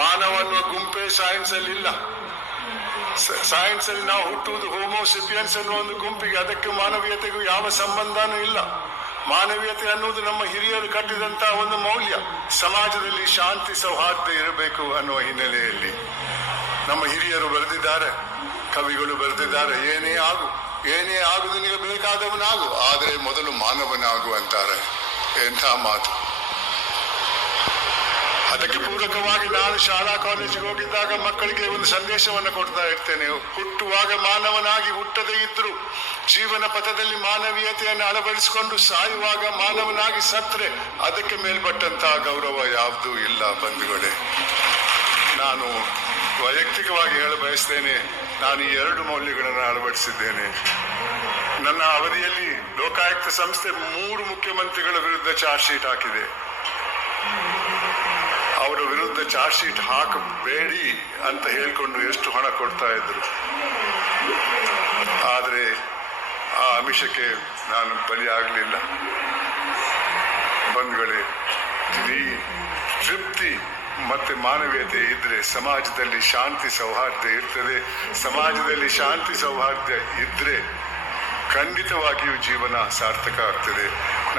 ಮಾನವ ಅನ್ನುವ ಗುಂಪೇ ಸೈನ್ಸ್ ಅಲ್ಲಿ ಇಲ್ಲ. ಸೈನ್ಸ್ ಅಲ್ಲಿ ನಾವು ಹುಟ್ಟುವುದು ಹೋಮೋಸಿಪಿಯನ್ಸ್ ಅನ್ನುವ ಒಂದು ಗುಂಪಿಗೆ, ಅದಕ್ಕೆ ಮಾನವೀಯತೆಗೂ ಯಾವ ಸಂಬಂಧನೂ ಇಲ್ಲ. ಮಾನವೀಯತೆ ಅನ್ನುವುದು ನಮ್ಮ ಹಿರಿಯರು ಕಟ್ಟಿದಂತಹ ಒಂದು ಮೌಲ್ಯ. ಸಮಾಜದಲ್ಲಿ ಶಾಂತಿ ಸೌಹಾರ್ದ ಇರಬೇಕು ಅನ್ನುವ ಹಿನ್ನೆಲೆಯಲ್ಲಿ ನಮ್ಮ ಹಿರಿಯರು ಬರೆದಿದ್ದಾರೆ, ಕವಿಗಳು ಬರೆದಿದ್ದಾರೆ, ಏನೇ ಆಗು ಏನೇ ಆಗು ನಿನಗೆ ಬೇಕಾದವನಾಗು, ಆದರೆ ಮೊದಲು ಮಾನವನಾಗು ಅಂತಾರೆ. ಎಂಥ ಮಾತು. ಅದಕ್ಕೆ ಪೂರಕವಾಗಿ ನಾನು ಶಾಲಾ ಕಾಲೇಜಿಗೆ ಹೋಗಿದ್ದಾಗ ಮಕ್ಕಳಿಗೆ ಒಂದು ಸಂದೇಶವನ್ನು ಕೊಡ್ತಾ ಇರ್ತೇನೆ. ಹುಟ್ಟುವಾಗ ಮಾನವನಾಗಿ ಹುಟ್ಟದೇ ಇದ್ರು ಜೀವನ ಪಥದಲ್ಲಿ ಮಾನವೀಯತೆಯನ್ನು ಅಳವಡಿಸಿಕೊಂಡು ಸಾಯುವಾಗ ಮಾನವನಾಗಿ ಸತ್ರೆ ಅದಕ್ಕೆ ಮೇಲ್ಪಟ್ಟಂತಹ ಗೌರವ ಯಾವುದೂ ಇಲ್ಲ ಬಂಧುಗಳೇ. ನಾನು ವೈಯಕ್ತಿಕವಾಗಿ ಹೇಳ ಬಯಸ್ತೇನೆ, ನಾನು ಈ ಎರಡು ಮೌಲ್ಯಗಳನ್ನು ಅಳವಡಿಸಿದ್ದೇನೆ. ನನ್ನ ಅವಧಿಯಲ್ಲಿ ಲೋಕಾಯುಕ್ತ ಸಂಸ್ಥೆ ಮೂರು ಮುಖ್ಯಮಂತ್ರಿಗಳ ವಿರುದ್ಧ ಚಾರ್ಜ್ ಶೀಟ್ ಹಾಕಿದೆ. ಅವರ ವಿರುದ್ಧ ಚಾರ್ಜ್ ಶೀಟ್ ಹಾಕಬೇಡಿ ಅಂತ ಹೇಳಿಕೊಂಡು ಎಷ್ಟು ಹಣ ಕೊಡ್ತಾ ಇದ್ರು. ಆದರೆ ಆ ಅಮಿಷಕ್ಕೆ ನಾನು ಬಲಿಯಾಗಲಿಲ್ಲ. ಬಂಧುಗಳೇ ಈ ತೃಪ್ತಿ ಮತ್ತೆ ಮಾನವೀಯತೆ ಇದ್ರೆ ಸಮಾಜದಲ್ಲಿ ಶಾಂತಿ ಸೌಹಾರ್ದ ಇರ್ತದೆ. ಸಮಾಜದಲ್ಲಿ ಶಾಂತಿ ಸೌಹಾರ್ದ ಇದ್ರೆ ಖಂಡಿತವಾಗಿಯೂ ಜೀವನ ಸಾರ್ಥಕ ಆಗ್ತದೆ.